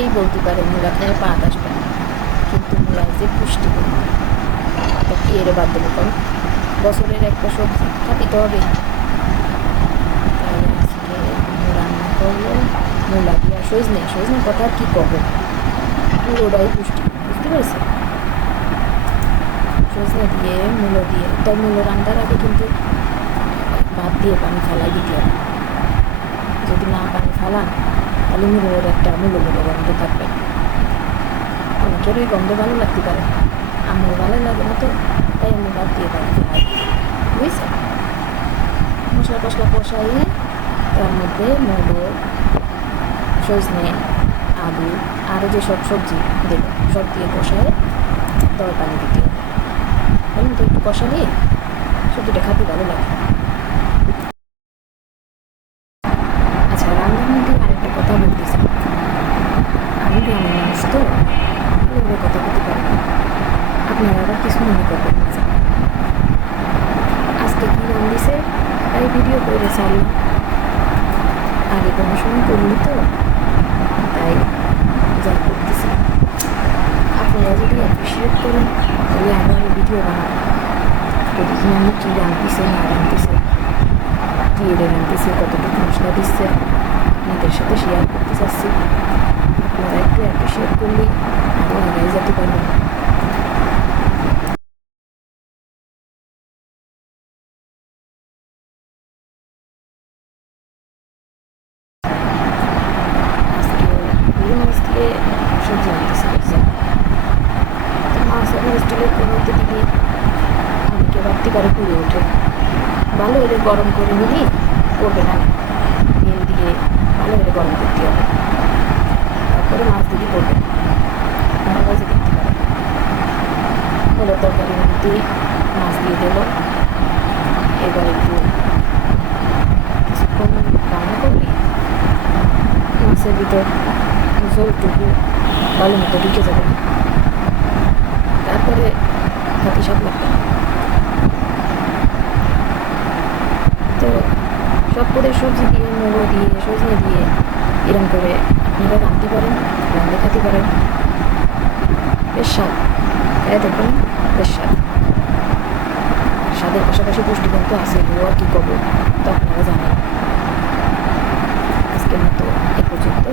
অনেকেই বলতে পারে মূলা খেয়ে পাত আসবে না, কিন্তু মূলায় যে পুষ্টিগুণ, তা কি এর বাদ দেবো কারণ বছরের একটা সবজি খাবি তো হবে। তাই আজকে রান্না করলো মূলা দিয়ে সজনে সজনে কথা আর কি করবো, পুরোটাই পুষ্টি, বুঝতে পেরেছি। সজনে দিয়ে মূলো দিয়ে, তো মূলো রান্নার আগে কিন্তু ভাত দিয়ে পানি ফেলাই দিতে হবে। যদি না পানি ফেলান তাহলে মূলোর একটা মূলো গন্ধ থাকবে। অনেকের ওই গন্ধ ভালো লাগতে পারে, আমার ভালো লাগে না, তো তাই আমি ভাত দিয়ে পানি ফেলাই, বুঝছে। মশলা টশলা কষাইয়ে তার মধ্যে মূলো, সজনে, আলু আরও যেসব সবজি দেবো সব দিয়ে কষায় তবে পানি দিতে হবে। বলুন তো একটু কষালে সবজিটা খেতে ভালো লাগে। আচ্ছা, রান্নার মধ্যে আরেকটা কথা বলতেছি, আমি গ্রামের মানুষ তো ওইভাবে কথা বলতে পারি না, আপনারা আবার কিছু মনে করবেন না। আজকে কী রান্ধিছে তাই ভিডিও করে ছাড়লাম, আগে কোনো সময় করলি তো তাই যা করতেছি। আপনারা যদি অ্যাপ্রিসিয়েট করেন তাহলে আমি আরও ভিডিও বানাবো, যদি কি আমি কী রাঁধতেছে না রাঁধতেছে, কী এড়ে রাঁধতেছে, কতটুকু মশলা দিচ্ছে আপনাদের সাথে শেয়ার করতে চাচ্ছি। আপনারা একটু অ্যাপ্রিসিয়েট করলে আরও আগাই যেতে পারবেন। আজকে রুই মাছ দিয়ে সবজি রাঁধতেছে, বুঝছেন। তো মাছ এবং স্টিলের কড়াইতে দিলে অনেকে ভাবতে পারে পুড়ে ওঠে, ভালো হলে গরম করে নিলে পড়বে না, তেল দিয়ে ভালো হলে গরম করতে হবে, তারপরে মাছ দিলে পড়বে না, আপনারা কাছে দেখতে পারেন। হলো তরকারির মধ্যে মাছ দিয়ে দিল, এবার একটু কিছুক্ষণ রান্না করলে মাছের ভিতর ঝোলটুকু ভালো মতো ঢুকে যাবে, তারপরে বাকি সব লাগবে। তো সব পদের সবজি দিয়ে মূলো দিয়ে সজনে দিয়ে এরকম করে আপনারা রাঁধতে পারেন, রাঁধে খেতে পারেন, বেশ স্বাদ। তাই দেখুন বেশ স্বাদ, স্বাদের পাশাপাশি পুষ্টিগুণ তো আছে, ও আর কি করবো তো আপনারা জানেন। আজকের মতো এ পর্যন্ত।